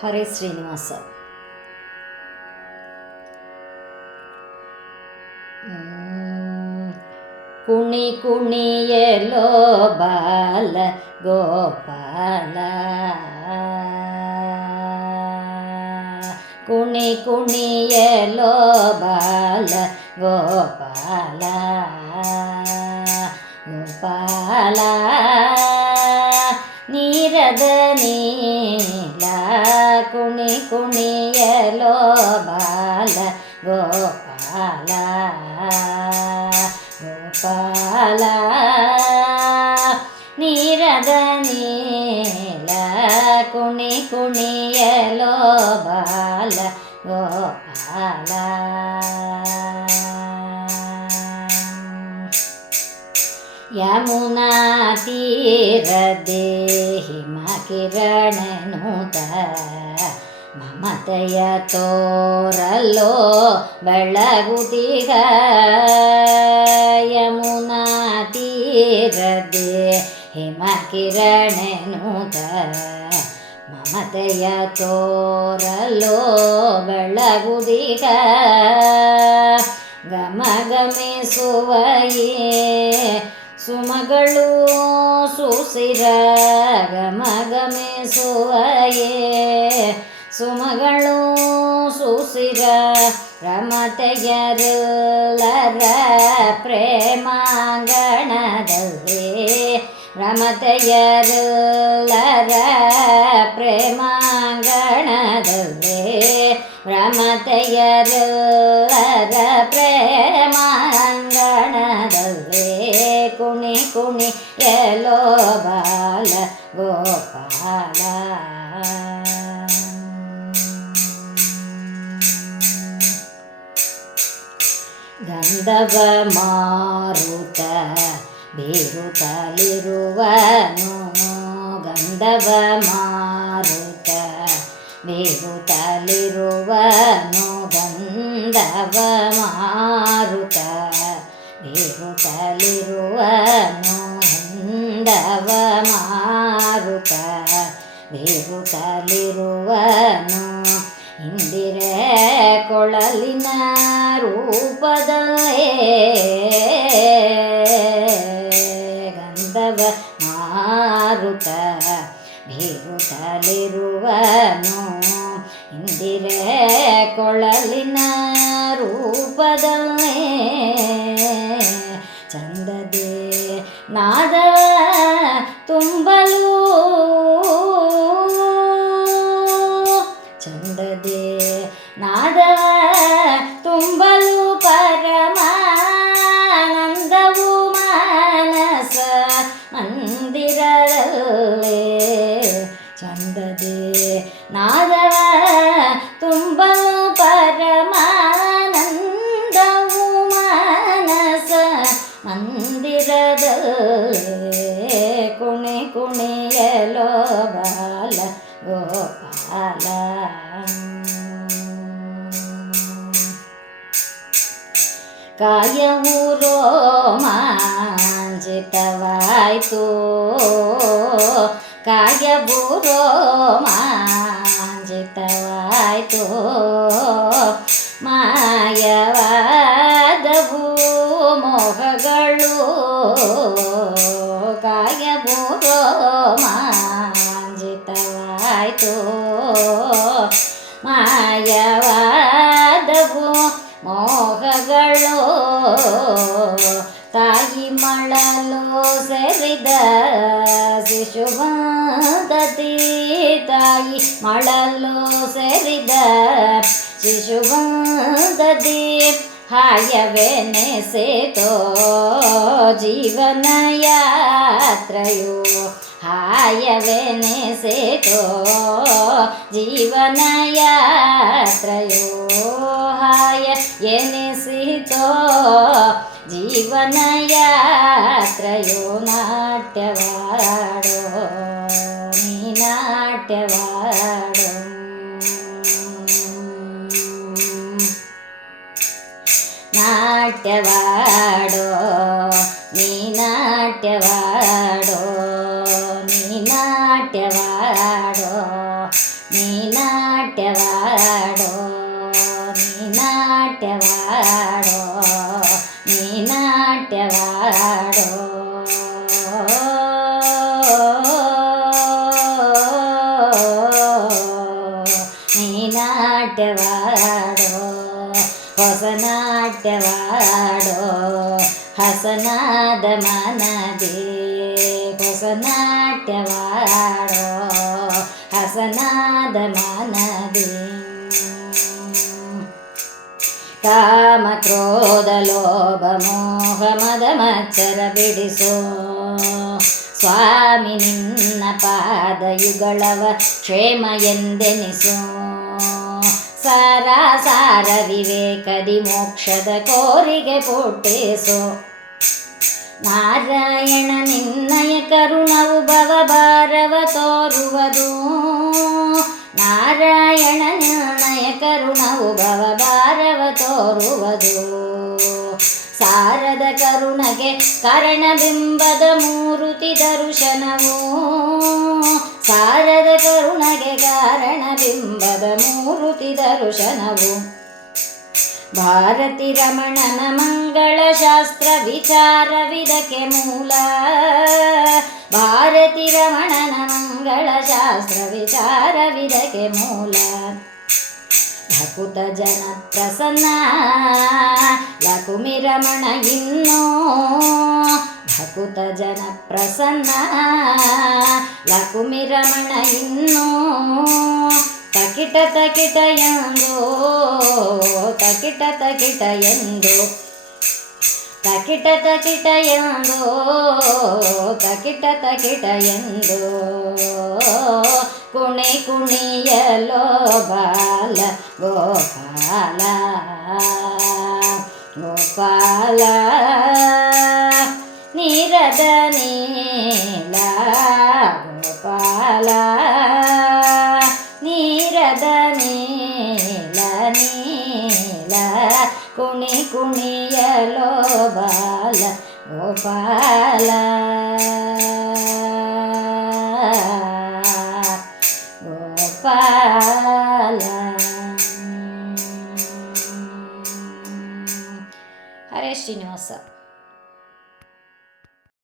ಹರೇ ಶ್ರೀನಿವಾಸ. ಕುಣಿ ಕುಣಿಯಲೋ ಬಾಲ ಗೋಪಾಲ, ಕುಣಿ ಕುಣಿಯಲೋ ಬಾಲ ಗೋಪಾಲ ಗೋಪಾಲ, ನೀರದ ನೀಲ ಕುಣಿ ಕುಣಿಯಲೋ ಬಾಲ ಗೋಪಾಲ ಗೋಪಾಲ, ನೀರದ ನೀಲ ಕುಣಿ ಕುಣಿಯಲೋ ಬಾಲ ಗೋಪಾಲ. ಯಮುನಾ ತೀರದೆ ಹಿಮಕಿರಣನುತ ಮಮತೆಯ ತೋರಲೋ ಬೆಳಗುತಿಗ, ಯಮುನಾ ತೀರದೆ ಹಿಮಕಿರಣನುತ ಮಮತೆಯ ತೋರಲೋ ಬೆಳಗುದಿಗ, ಗಮಗಮಿಸುವಯೇ ಸುಮಗಳು ಸುಸಿರ, ಗಮಗಮಿಸುವಯೇ ಸುಮಗಳು ಸುಸಿರ, ರಮತೆಯರುಲರ ಪ್ರೇಮಾಂಗಣದಲ್ಲಿ, ರಮತೆಯರುಲರ ಪ್ರೇಮಾಂಗಣದಲ್ಲಿ, ರಮತೆಯರುಲರ ಪ್ರೇಮಾಂಗಣದಲ್ಲಿ, ಕುಣಿ ಕುಣಿಯಲೋ ಬಾಲ ಗೋಪಾಲ. ಗಂಧವ ಮಾರುತ ಬೀರುತ್ತಲಿರುವನು, ಗಂಧವ ಮಾರುತ ಬೀರುತ್ತಲಿರುವನು, ಗಂಧವ ಮಾರುತ ಬೀರುತ್ತಲಿರುವನು, ಗಂಧವ ಮಾರುತ ಬೀರುತ್ತಲಿರುವನು, ಇಂದಿರೆ ಕೊಳಲಿನ ರೂಪದಲ್ಲೇ ಗಂಧವ ಮಾರುತ ಬೀರುತ್ತಲಿರುವನು, ಇಂದಿರೆ ಕೊಳಲಿನ ರೂಪದಲ್ಲೇ ಚಂದದೆ ನಾದವ ತುಂಬಲು, ಚಂದದೆ ನಾದವ ತುಂಬಲು, ಪರಮಾನಂದವು ಮಾನಸ ಮಂದಿರದಲ್ಲೇ, ಚಂದದೆ ನಾದವ ತುಂಬಲು, ಪರಮಾನಂದವು ಮಾನಸ ಮಂದಿರದಲ್ಲೇ, ಕುಣಿ ಕುಣಿಯಲೋ ಬಾಲ ಗೋಪಾಲ. ಕಾಯವು ರೋಮಾಂಚಿತವಾಯಿತು, ಕಾಯವು ರೋಮಾಂಚಿತವಾಯಿತು, ಮಾಯವಾದವು ಮೋಹಗಳು, ಕಾಯವು ರೋಮಾಂಚಿತವಾಯಿತು, ಮಾಯವಾದವು ಮೋಹಗಳು, ತಾಯಿ ಮಳಲು ಸೇರಿದ ಶಿಶುವಂದತಿ, ತಾಯಿ ಮಳಲು ಸೇರಿದ ಶಿಶುವಂದತಿ, ಹಾಯವೆನೆಸೆತೋ ಜೀವನ ಯಾತ್ರೆಯು, ಹಾಯವೆನೆಸೆತೋ ಜೀವನ ಯಾತ್ರೆಯೋ, ಹಾಯ ಎನಿಸಿತೋ ಜೀವನ ಯಾತ್ರೆಯೋ, ನಾಟ್ಯವಾಡೋ ನೀ ನಾಟ್ಯವಾಡೋ, ನಾಟ್ಯವಾಡೋ ನೀ ನಾಟ್ಯವಾಡೋ, ನೀ ನಾಟ್ಯವಾಡೋ ನೀ ನಾಟ್ಯವಾಡೋ ನೀ ನಾಟ್ಯವಾಡೋ ನೀ ನಾಟ್ಯವಾಡೋ ನೀ ನಾಟ್ಯವಾಡೋ ಹೊಸ ನಾಟ್ಯವಾಡೋ ಹಸನಾದ ಮನದೇ ಹೊಸ ನಾಟ್ಯವಾಡೋ ಹಸನಾದ ಮನದೇ ಕಾಮ ಕ್ರೋಧ ಲೋಭ ಮೋಹ ಮದ ಮಚ್ಚರ ಬಿಡಿಸೋ ಸ್ವಾಮಿ ನಿನ್ನ ಪಾದಯುಗಳವ ಕ್ಷೇಮ ಎಂದೆನಿಸೋ ಸಾರ ವಿವೇಕದಿ ಮೋಕ್ಷದ ಕೋರಿಗೆ ಪುಟ್ಟಿಸೋ ನಾರಾಯಣ ನಿನ್ನಯ ಕರುಣವು ಭವಭಾರವ ತೋರುವುದು ನಾರಾಯಣ ನಿನ್ನಯ ಕರುಣವು ಭವಭಾರವ ತೋರುವುದು ಸಾರದ ಕರುಣಗೆ ಕಾರಣಬಿಂಬದ ಮೂರುತಿ ದರ್ಶನವು ಸಾರದ ಕರುಣಗೆ ಕಾರಣಬಿಂಬದ ಮೂರುತಿ ದರ್ಶನವು ಭಾರತಿ ರಮಣನ ಮಂಗಳ ಶಾಸ್ತ್ರ ವಿಚಾರವಿದಕ್ಕೆ ಮೂಲ ಭಾರತಿ ರಮಣನ ಮಂಗಳ ಶಾಸ್ತ್ರ ವಿಚಾರವಿದಕ್ಕೆ ಮೂಲ ಭಕುತ ಜನ ಪ್ರಸನ್ನ ಲಕುಮಿ ರಮಣ ಇನ್ನೋ ಭಕುತ ಜನ ಪ್ರಸನ್ನ ಲಕುಮಿ ರಮಣ ಇನ್ನೋ ತಕಿಟ ತಕಿಟ ಎಂದು ತಕಿಟ ತಕಿಟ ಎಂದು ತಕಿಟ ತಕಿಟ ಎಂದು ತಕಿಟ ತಕಿಟ ಎಂದು ಕುಣಿ ಕುಣಿಯಲೋ ಬಾಲ ಗೋಪಾಲ ಗೋಪಾಲ ನೀರದ ನೀಲ ಗೋಪಾಲ ನೀರದ ನೀಲ ನೀಲ ಕುಣಿ ಕುಣಿಯಲೋ ಬಾಲ ಗೋಪಾಲ ಗೋಪಾಲ. ಹರೇ ಶ್ರೀನಿವಾಸ.